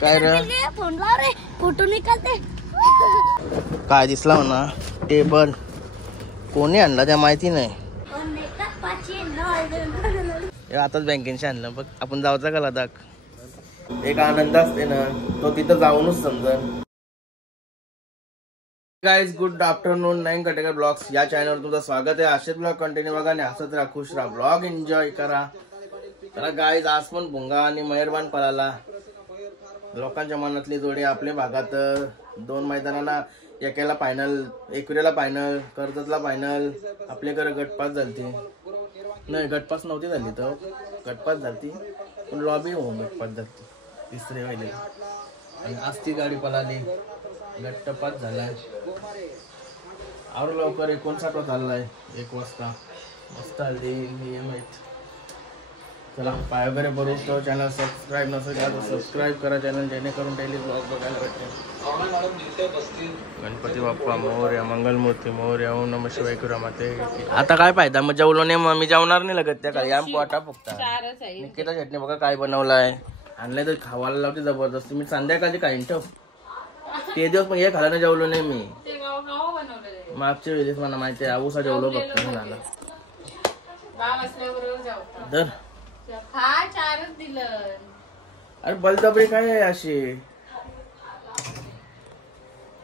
काय रे फोन लाव रे फोटो निकालते काय दिसला म्हणा टेबल कोणी आणला त्या माहिती नाही आताच बँकेशी आणलं बघ आपण जाऊचा का लडाख एक आनंद असते ना तो तिथं जाऊनच समजेल guys good afternoon 9 Katekar blogs या चॅनलवर तुमचं स्वागत आहे असेच ब्लॉग कंटिन्यू बघा आणि हसत राहा खुश राहा ब्लॉग एन्जॉय करा तर गाइस आज पण भुंगा आणि मेहरबान पळाला लोकांच्या मनातली जोडी आपल्या भागात 2 मैदानाला एकेला फायनल एकविरेला फायनल कर्जतला फायनल आपल्याकडे गटपास झालती नाही गटपास नव्हती झाली तर गटपास झालती पण लॉबी होऊन गटपास झालती तिसरे वेळेला आणि आज ती गाडी पळाली गटपास झालाय और लवकर 59 वा चाललाय 1 वाजता मस्त आली नियम आहेत चला पाय वगैरे भरू तो चॅनल सबस्क्राईब नसेल तर सबस्क्राईब करा चॅनल जेणेकरून डेली ब्लॉग बघायला भेटते गणपती बाप्पा मोरया मंगलमूर्ती मोरया ओम नमः शिवाय करू माते आता काय फायदा मग जेवलो नाही मी जेवणार नाही लगत त्या काय आम पोटा फुकता निकिता चटणी बघा काय बनवलाय आणलंय तर खावायला लावते जबरदस्ती मी संध्याकाळी काही ठेव ते दिवस पण हे खायला जेवलो नाही मी मागच्या वेळेस मला माहिती आहे आऊसा जेवलो बघतो झाला तर अरे बलदाबरी काय आहे अशी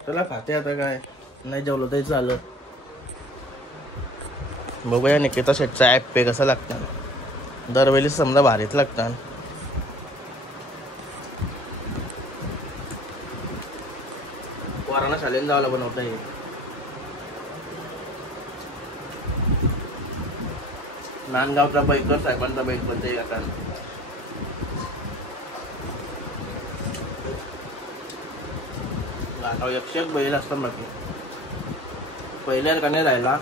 तुला खाते आता काय नाही जेवलो तरी चालत बघूया निकिता शेटचा ऍप पे कसं लागतं दरवेळी समजा भारीत लागतात पोरांना शाळेत जायला बनवता येईल नांदगावचा बैकर साहेबांचा बैल पण ते आता एकशे बैल असतात बाकी पहिल्या का नाही राहिला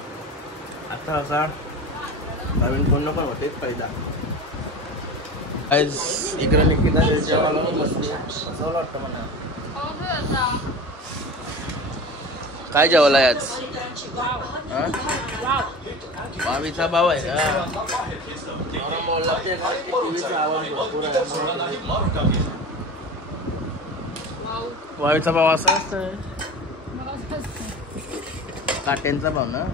आता असा नवीन कोण पण होते पहिला आज इकडे निकिता असं वाटतं मला काय जेवलाय आज बावीचा भाव आहे का वावीचा भाव असा असतोय काट्यांचा भाव ना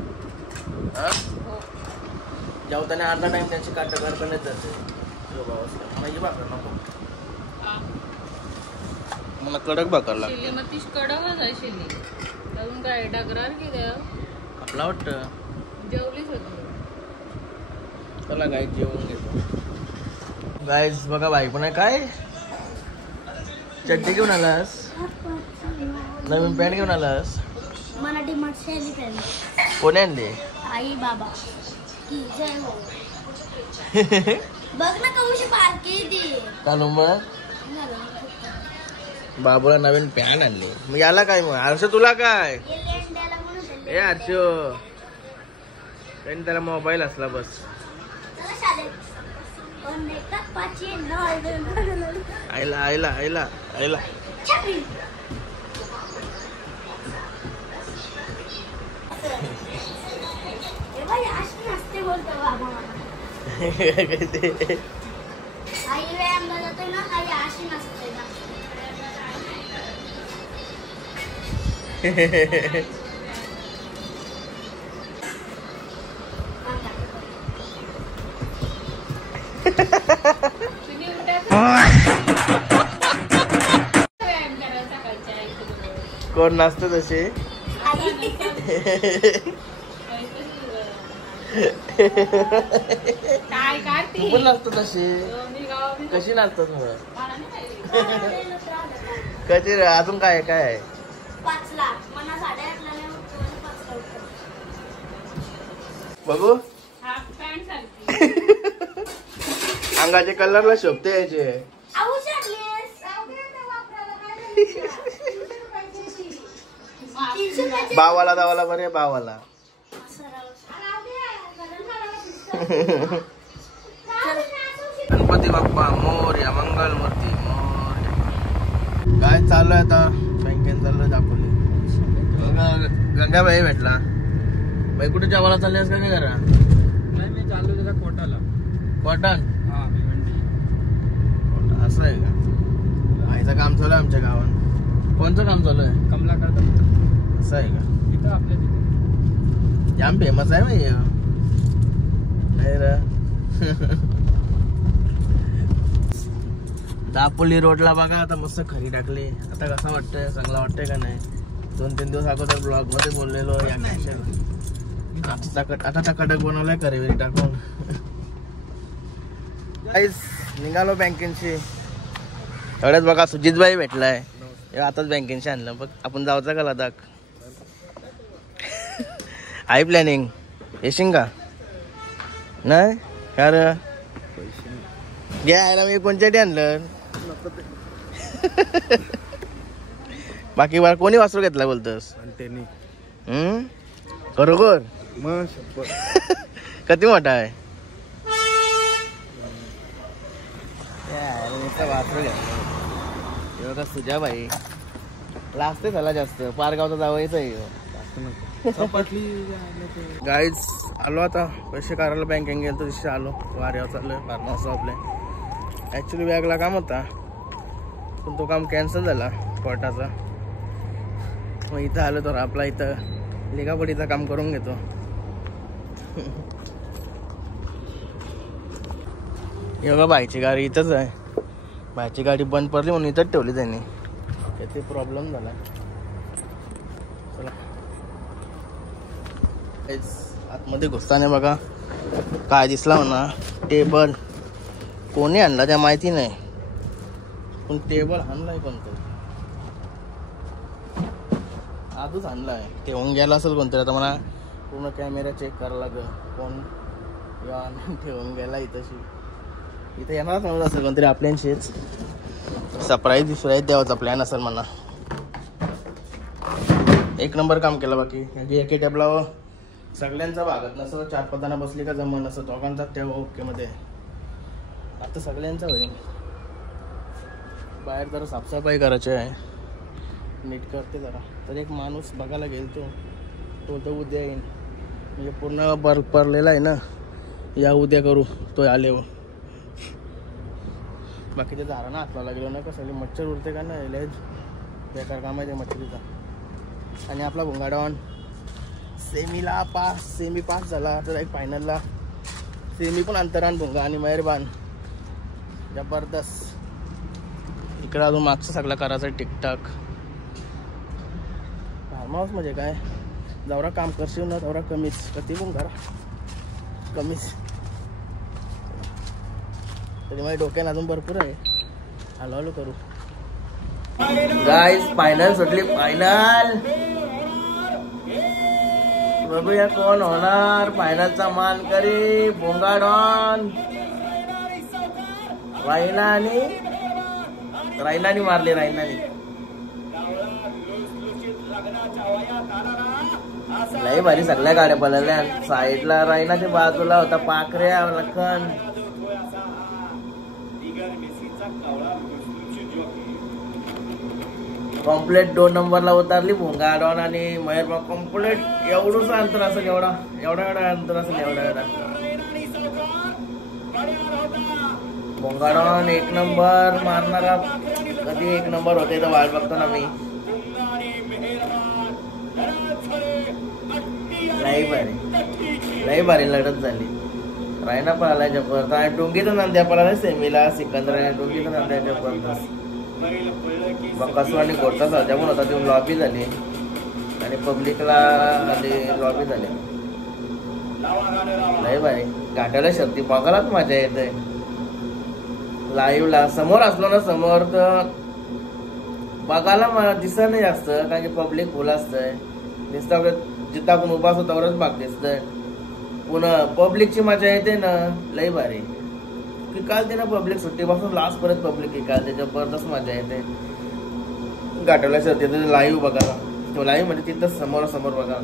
जेवताना अर्धा टाइम त्यांची काट करण्यात जाते भाव असतो म्हणजे भाकर नको मला कडक भाकर लागते कडकच आहे काय डगरार केलं आपला वाटतं जेवलीच होती चला गाईस जेवून घेतो गाईस बघा बाई पण आहे काय चड्डी घेऊन आलास नवीन पॅन्ट घेऊन आलास मराठी मटशैली पॅन्ट कोणी आणली आई बाबा की जय हो बघ ना कशी पार्की दी चालू मग बाबूला नवीन पॅन्ट आणली मग याला काय मग हर्ष तुला काय ए हर्ष त्यांनी त्याला मोबाईल असला बस आईला आईला आईला आईला कोण नाचत तसे तू पण नाचतो तशी कशी नाचतात मग कशी अजून काय काय आहे बघू अंगाचे कलरला शोभते यायचे बावाला दावाला बरे बावाला गणपती बाप्पा मोरया मंगलमूर्ती मोरया काय चालू आहे आता बँकेत चाललोय दाखवली गंगाबाई भेटला बाई कुठे जेवायला चाललेस का काय करा नाही मी चाललो त्याचा कोटाला कॉटन हा भिवंडी असं आहे का भाईचं काम चालू आहे आमच्या गावात. कोणचं काम चालू आहे? कमला करतात असं आहे का? इथं आपल्या तिथे जाम फेमस आहे भाई. नाही रे. दापोली रोडला बघा आता मस्त खरी टाकली. आता कसं वाटतंय? चांगला वाटतंय का नाही? 2-3 दिवस अगोदर ब्लॉग मध्ये बोललेलो या आता तर कडक बनवलाय करेवेरी टाकून. गाईस निघालो बँकेशी. एवढ्यात बघा सुजितबाई भेटलाय. आताच बँकेशी आणलं बघ. आपण जाऊचा का लडाख? आहे प्लॅनिंग? येशील का? नाही का रे? घ्यायला मी कोणच्यासाठी आणलं? बाकी बार कोणी वासरू घेतला बोलतोस? खरोखर किती मोठा आहे? वासरू घेतला सुजाबाई लागते त्याला जास्त. पारगावचा जावायचं आहे. गाईज आलो आता पैसे काढायला बँकेत गेलो तर दिवशी आलो. वाऱ्यावर चाललोय फार्म हाऊस आपल्या. ॲक्च्युली बॅगला काम होता पण तो काम कॅन्सल झाला कोर्टाचा. मग इथं आलो तर आपला इथं लिगापडीचं काम करून घेतो. एवढा बाईची गाडी इथंच आहे. बाईची गाडी बंद पडली म्हणून इथंच ठेवली त्यांनी. त्याचे प्रॉब्लेम झाला. चला आतमध्ये घुसताना बघा काय दिसला म्हणा. टेबल कोणी आणला त्या माहिती नाही पण टेबल आणलाय कोणतं. आजच आणलाय. ठेवून गेला असेल कोणतरी. आता मला पूर्ण कॅमेरा चेक करायला लागेल कोण ठेवून गेला. इथं येणारच म्हणून असेल कोणतरी आपल्यांशीच. सरप्राईज द्यावाचा प्लॅन असेल म्हणा. एक नंबर काम केलं. बाकी म्हणजे एके टेबलावर सगळ्यांचा भागत नसं. 4-5 जण बसली का जमन असं दोघांचा तेव्हा ओके मध्ये. आता सगळ्यांचा होईल. बाहेर जरा साफसफाई करायची आहे. नीट करते जरा. तर एक माणूस बघायला गेल तो तर उद्या येईन. म्हणजे पूर्ण परलेला आहे ना. या उद्या करू तो आले. बाकी ते झाडांना हातवायला गेलो ना कसं मच्छर उडते का नाही. लय बेकार काम आहे ते मच्छरीचा. आणि आपला भुंगाडॉन सेमी पास झाला तर एक फायनलला. सेमी पण अंतरान भुंगा आणि मेहरबान जबरदस्त. इकडं अजून मागचं सगळं करायचं टिकटाक. फार्म हाऊस म्हणजे काय जवरा काम करशील ना तेवढा कमीच. कधी पण करा कमीच. तरी माझ्या डोक्यात अजून भरपूर आहे. हळूहळू करू. गाईस फायनल सुटली. फायनल बघूया कोण होणार फायनलचा मानकरी. भोंगाडॉन रायनानी मारले. रायनानी लय भारी सगळ्या गाड्या पळाल्या. साईडला रायनाच्या बाजूला होता पाखऱ्या लखन. कॉम्प्लेट 2 नंबरला उतरली भोंगाडॉन आणि महेरबान. कॉम्प्लेट एवढंच अंतर असेल. एवढा अंतर असेल. एवढा भोंगाडॉन 1 नंबर मारणारा. कधी 1 नंबर होते तर वाट बघतो ना मी. लई भारी लढत झाली. रायना पळाला जबरदस्त. आणि टुंगीतून नंद्या पळाला सेमीला. सिकंदर आणि टुंगीतून नंद्या जबरदस्त. बकासू आणि गोडचा सध्या पण होता. तेव्हा लॉबी झाली आणि पब्लिकला लॉबी झाली. लय भारी घाटाला शक्ती बघायलाच मजा येते. लाईव्हला समोर असलो ना समोर तर बघायला मला दिसत नाही जास्त कारण की पब्लिक फुल असतंय. नुसतं जिथं आपण उभा असतो त्यावरच भाग दिसतंय. पुन्हा पब्लिकची मजा येते ना लय भारी. की काल ते ना पब्लिक सुट्टीपासून लास्ट पर्यंत पब्लिक काल ते जबरदस्त मजा येते. घाटाला शर्ती लाईव्ह बघायला. लाईव्ह म्हणजे तिथं समोर बघा.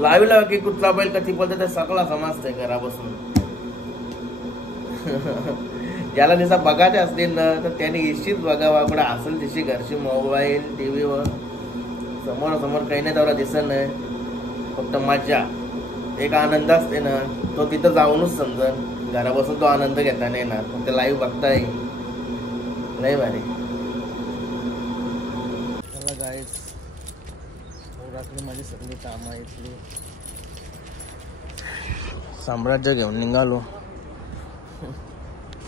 लाईव्हला की कुठला बैल कधी बोलते ते सगळा समजतंय घरापासून. ज्याला जसा बघायचे असतील ना तर त्याने निश्चित बघावा. कुठे असेल तिशी घरची मोबाईल टीव्हीवर समोर काही नाही तेवढा दिसत नाही. फक्त मजा एक आनंद असते ना तो तिथं जाऊनच समजन. घरापासून तो आनंद घेता नाही येणार. फक्त लाईव्ह बघताय. लय भारी. टाकली माझी सगळी कामं इथली. साम्राज्य घेऊन निघालो.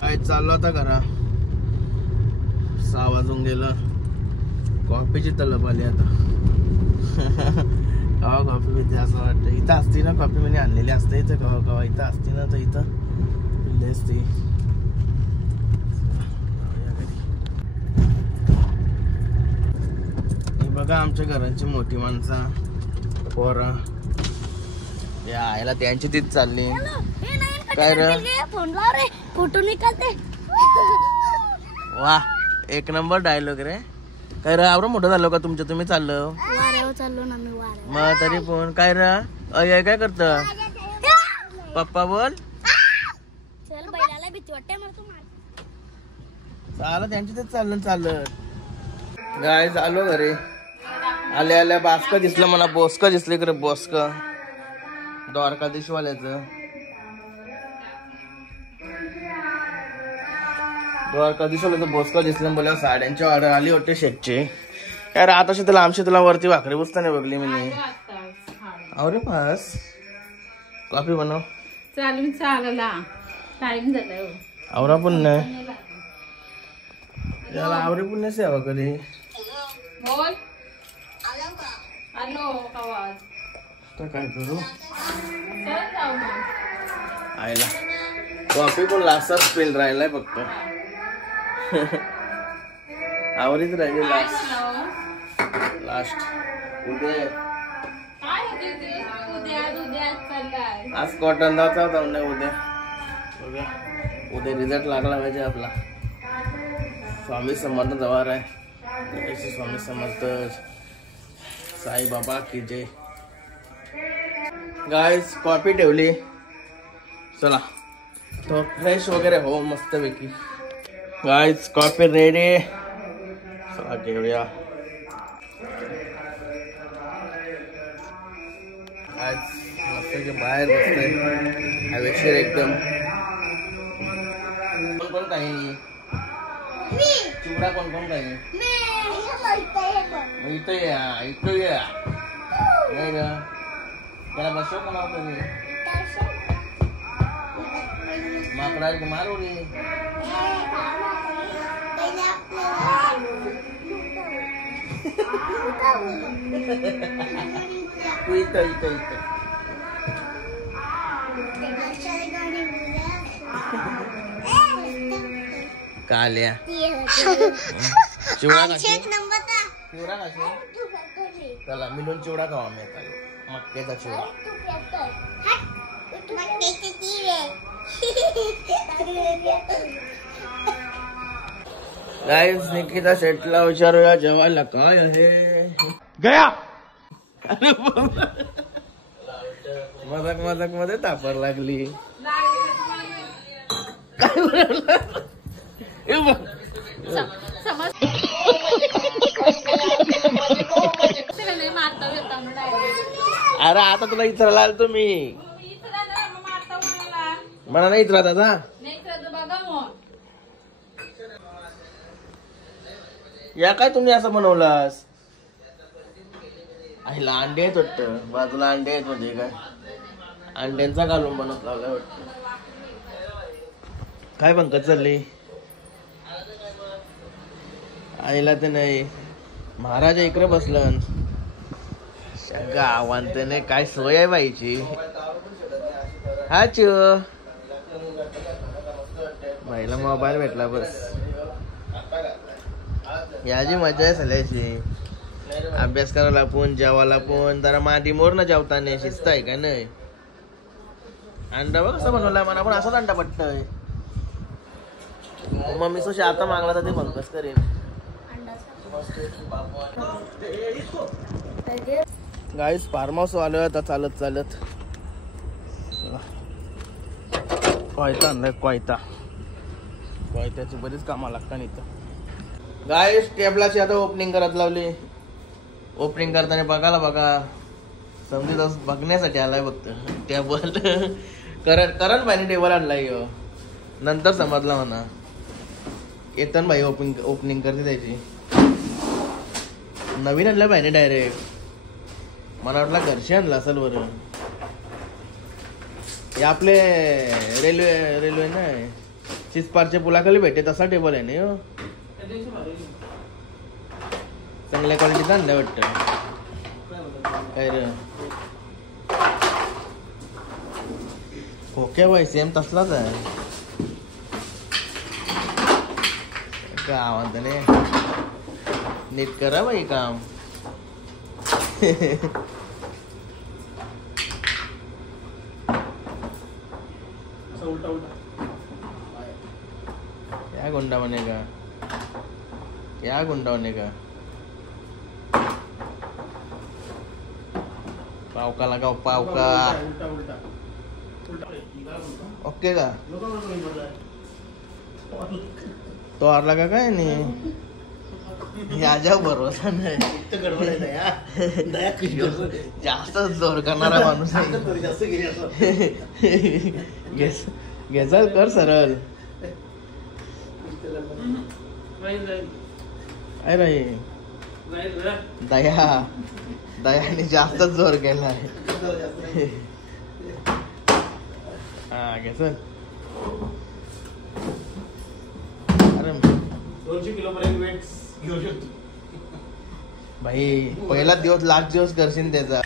काय चाललो आता घरा. 6 वाजून गेलं. कॉफीची तलब आली आता. कवा कॉफी पिते असं वाटतं. इथं असती ना कॉफी मी आणलेली असते इथं. कवा कवा इथं असती ना तर इथं पिल्ली असते. हे बघा आमच्या घरांची मोठी माणसं पोरं. या आईला त्यांची तीच चालली. काय रे फोन लाव रे फोटो निकालते. वा एक नंबर डायलॉग रे. काय रे आवडं मोठं झालं का तुमचं तुम्ही चाललं वाऱ्यावर चाललो ना मी वाऱ्यावर. मग तरी पण काय रे अय काय करत पप्पा बोल. चल बैलाला भीती वाटते मला. तू मार चालत त्यांची तेच चालत गाय आलो घरी. आल्या आल्या बास्क दिसलं मला. बोस्क दिसलं इकडे बोस्क द्वारकाधीशवाल्याचं. द्वारकाधीशवाल्याचं बोस्क दिसलं बोला. साड्यांची ऑर्डर आली होती शेटची. काय राहत असे त्याला आमची तुला वरती भाकरी बसताना बघली मी. अरे पास कॉफी बनव. चालून चालला टाइम झालाय. आवरा पुण्य त्याला आवरे पुण्य सेवा करी. बोल आलो आवाज. तर काय करू चल जाऊ मग. आयला कॉफी पण लास्टच पेल राहिलाय फक्त. आवरीच राहिली काय लास्ट झालं? लास्ट. उद्या काय होते ते? उद्या चाललाय. आज कॉटन दाचा होता नाही उद्या. बघा उद्या रिझल्ट लागला पाहिजे आपला. स्वामी समर्थ जवाहर आहे. स्वामी समर्थ साई बाबा की जय. गाइस कॉफी ठेवली. चला तो फ्रेश वगैरे हो मस्त पैकी. Guys coffee ready. चला घेऊया. आज मस्त बाहेर बसतोय हवेशीर एकदम. कोण कोण काही नाही. चिवडा कोण कोण काही मग इथं या इथं या. नाही ग त्याला बसव का नाव कधी माकडा मार उडी. तू इथं इथं इथं काल्या चिवडा खाशी. चिवडा खाशी. चला मिळून चिवडा खावा मी आता. मक्याचा चिवडा. गाइस निकिता शेटला विचारूया जेवायला काय आहे. गया मजाक मजाक मध्ये तापर लागली. अरे आता तुला इचरायला आलो तुम्ही. मला नाही इचरा दादा. या काय तुम्ही असं बनवलास. आईला अंडे आहेत वाटतं. बाजूला अंडे आहेत म्हणजे काय अंड्यांचा घालून बनवत लावलाय वाटतं. काय पंकज चालली. आईला ते नाही महाराजा इकडे बसलं. गावांतने काय सोय आहे बाईची. हा चो बाईला मोबाईल भेटला बस. याची मजा आहे सगळ्याची. अभ्यास करायला पण जेवायला पण जरा मांडी मोर न जेवताना शिस्त आहे का नाही. अंडा बघ कसं बनवलाय. मला पण असाच अंडा पटतय. मम्मी सोशी आता मागला तर ते पंकज करेन. गाईस फार्म हाऊस आलोय आता चालत चालत. कोयता आणलाय कोयता. कोयत्याची बरीच कामं लागतात इथं. गाईस टेबलाची आता ओपनिंग करत लावली. ओपनिंग करताना बघायला बघा समजी बघण्यासाठी आलाय फक्त. टेबल करण भाईने टेबल आणलाय. नंतर समजला म्हणा. येतन भाई ओपनिंग करते त्याची. नवीन आणलं भाईने डायरेक्ट. मला वाटलं घरचे आणलं असेल बरं. हे आपले रेल्वे नाही चिसपारच्या पुलाखाली भेटते तसा टेबल आहे ना हो. चांगल्या क्वालिटीचा आणलं वाटतं काय रे. ओके भाई सेम तसलाच आहे गावात नीट करा बाई काम. उलटा उलटा क्या गुंडा बनेगा, क्या गुंडा बनेगा. पावका लगाओ पावका. उलटा उलटा उलटा. ओके का तो आरला का काय नाही. याच्या भरोसा नाही. जास्त जोर करणारा माणूस आहे. घ्यायचा कर सरळ. काय रे दयाने जास्तच जोर केलाय. हा घ्यायच. अरे 200 किलो पर्यंत वेट घेऊ शकतो भाई. पहिला दिवस लास्ट दिवस करशील त्याचा.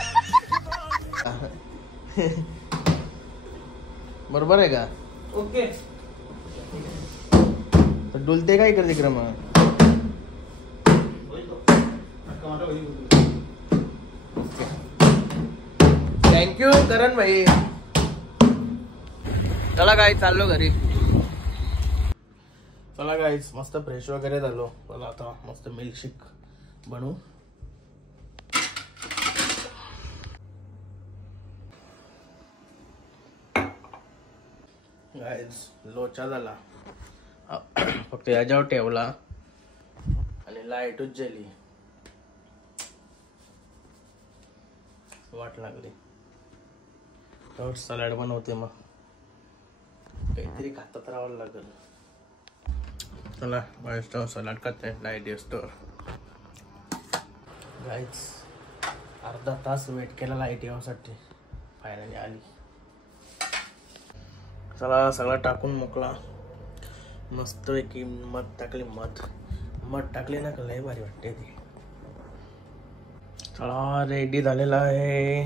बरोबर आहे का. ओके. तर डुलते काय करते क्रम. थँक्यू करण भाई. चला काय चाललो घरी. चला गाईज मस्त फ्रेश वगैरे झालो. चला आता मस्त मिल्कशेक बनवू. गाईज लोचा झाला फक्त याच्यावर ठेवला आणि लाईटच गेली. वाट लागली. तर सलाड बनवते मग काहीतरी खातात राहावं लागेल. चला बाहेर सलाड खाते लाईट येतो. गाईज अर्धा तास वेट केला लाईट येण्यासाठी. फायनली आली. चला सगळं टाकून मोकळा. मस्त पैकी मध टाकली. मध टाकली ना का लय भारी वाटते ती. चला रेडी झालेला आहे.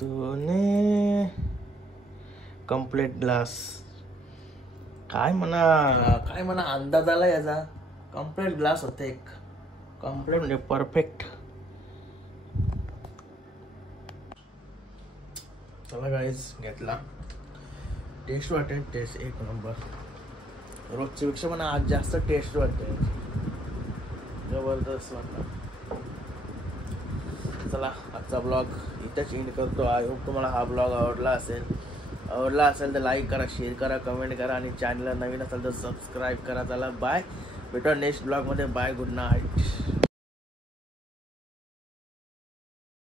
तूने कम्प्लीट ग्लास. काय म्हणा अंदाज आला याचा. कम्प्लीट ग्लास होते एक. कम्प्लीट म्हणजे परफेक्ट. चला गाईज घेतला. टेस्ट वाटेल. टेस्ट एक नंबर. रोजच्या पेक्षा पण आज जास्त टेस्ट वाटते. जबरदस्त वाटतं. चला आजचा ब्लॉग इथंच एंड करतो. आय होप तुम्हाला हा ब्लॉग आवडला असेल तर लाईक करा, शेअर करा, कमेंट करा आणि चॅनलला नवीन असेल तर सबस्क्राईब करा. चला बाय. भेटू नेक्स्ट ब्लॉगमध्ये. बाय. Good night.